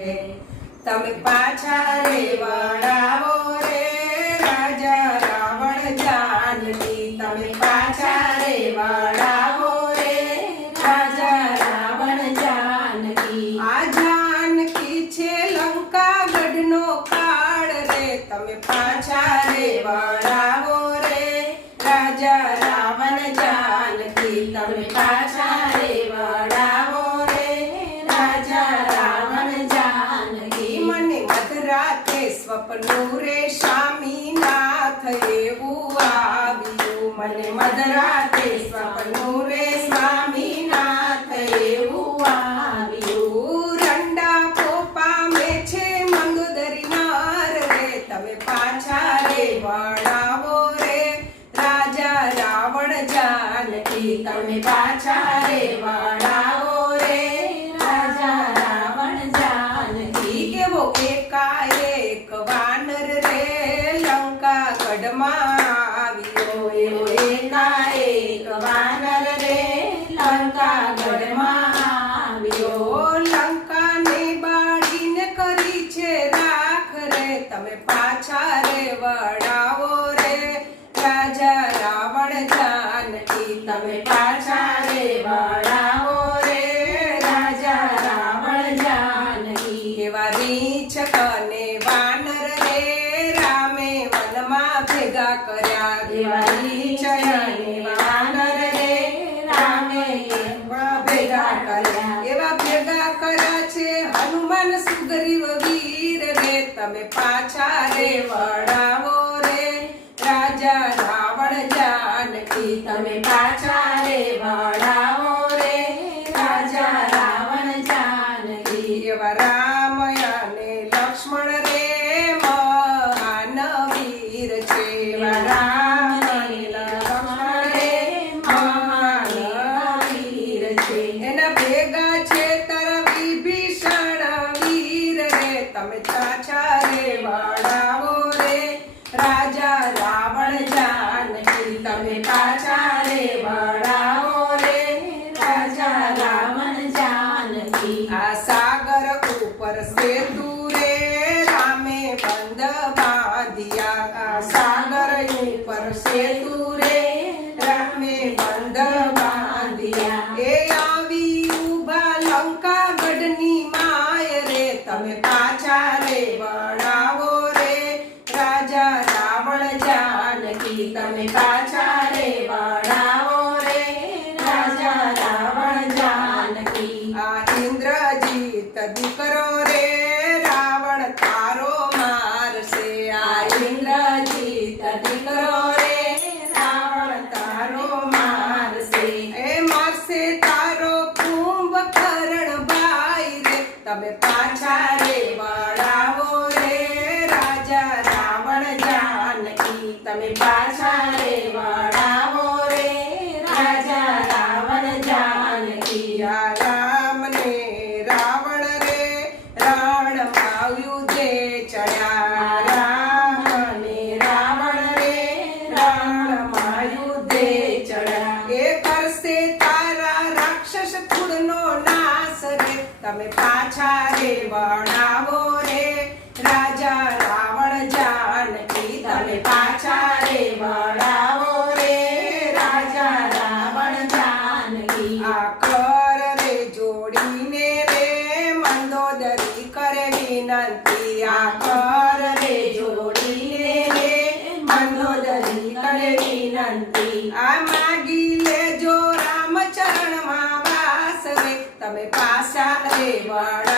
તમે પાછા રે વળાવો રે રાજા રાવણ જાનકી, તમે પાછા રે વળાવો રે રાજા રાવણ જાનકી। આ જાનકી છે લંકા ગઢનો કાળ રે, તમે પાછા રે વળાવો રે રાજા રાવણ જાનકી, તમે પાછા રે વળાવો રે રાજા રાવણ જાનકી। મને મધરાતે સ્વપ્નું રે સ્વામીનાથ એવું આવ્યું, મને મધરાતે સ્વપ્નું રે સ્વામીનાથ એવું આવ્યું। રંડા પોપા મે છે મંદોદરી નાર રે, તમે પાછા રે વળાવો રે રાજા રાવણ જાનકી, તમે પાછા રે વળાવો રે રાજા રાવણ જાનકી। કેવો એકાએક વાનર રે લંકા ગઢમાં આવ્યો, એવો એકાએક વાનર રે લંકા ગઢમાં આવ્યો। લંકાને બાળીને કરી છે રાખ રે, તમે પાછા રે વળાવો રે રાજા રાવણ જાનકી, તમે પાછા રે વળાવો રે રાજા રાવણ જાનકી। એવા રીંછ અને વાનર રે રામે વનમાં ભેગા કર્યા, એવા રીંછ અને વાનર રે રામે વનમાં ભેગા કર્યા, એવા ભેગા કર્યા છે હનુમાન સુગ્રીવ વીર રે, તમે પાછા રે વળાવો રે રાજા રાવણ જાનકી, તમે પાછા રે વળાવો રે રાજા રાવણ જાનકી। એવા રામ અને લક્ષ્મણ રે મહાન વીર છે, એવા રામ અને લક્ષ્મણ રે મહાન વીર છે। એના ભેગા છે તારા વિભીષણ વીર રે, તમે પાછા રે વળાવો રે રાજા રાવણ જાનકી, તમે પાછા રે વળાવો રે રાજા રાવણ જાનકી। આ સાગર ઉપર સેતુ રે રામે બંધ બાંધ્યા, આ સાગર ઉપર સેતુ રે રામે બંધ બાંધ્યા। એ આવી ઉભા લંકા ગઢની માય રે, તમે પાછા રે વળાવો રે રાજા રાવણ જાનકી, તમે પાછા રે વળાવો રે રાજા રાવણ જાનકી। આ ઇન્દ્રજીત દીકરો રે રાવણ તારો મારશે, આ ઇન્દ્રજીત દીકરો રે રાવણ તારો મારશે, એ મારશે તારો કુંભકર્ણ ભાઈ રે, તમે પાછા રે વળાવો રે રાજા રાવણ જાનકી, તમે પાછા રે વળાવો રે રાજા રાવણ જાનકી। આ રામ ને રાવણ રે રણમાં યુદ્ધે ચડ્યા, રામ ને રાવણ રે રણમાં યુદ્ધે ચડ્યા। એ કરશે તારા રાક્ષસ કુળનો નાશ રે, તમે પાછા રે વળાવો રે રાજા રાવણ જાનકી, તમે પાછા રે વળાવો રે રાજા રાવણ જાનકી। આ કર રે જોડીને રે મંદોદરી કરે વિનંતી, આ કર રે જોડીને રે મંદોદરી કરે વિનંતી। આ માગી લેજો રામચરણમાં વાસ રે, તમે પાછા રે વળાવો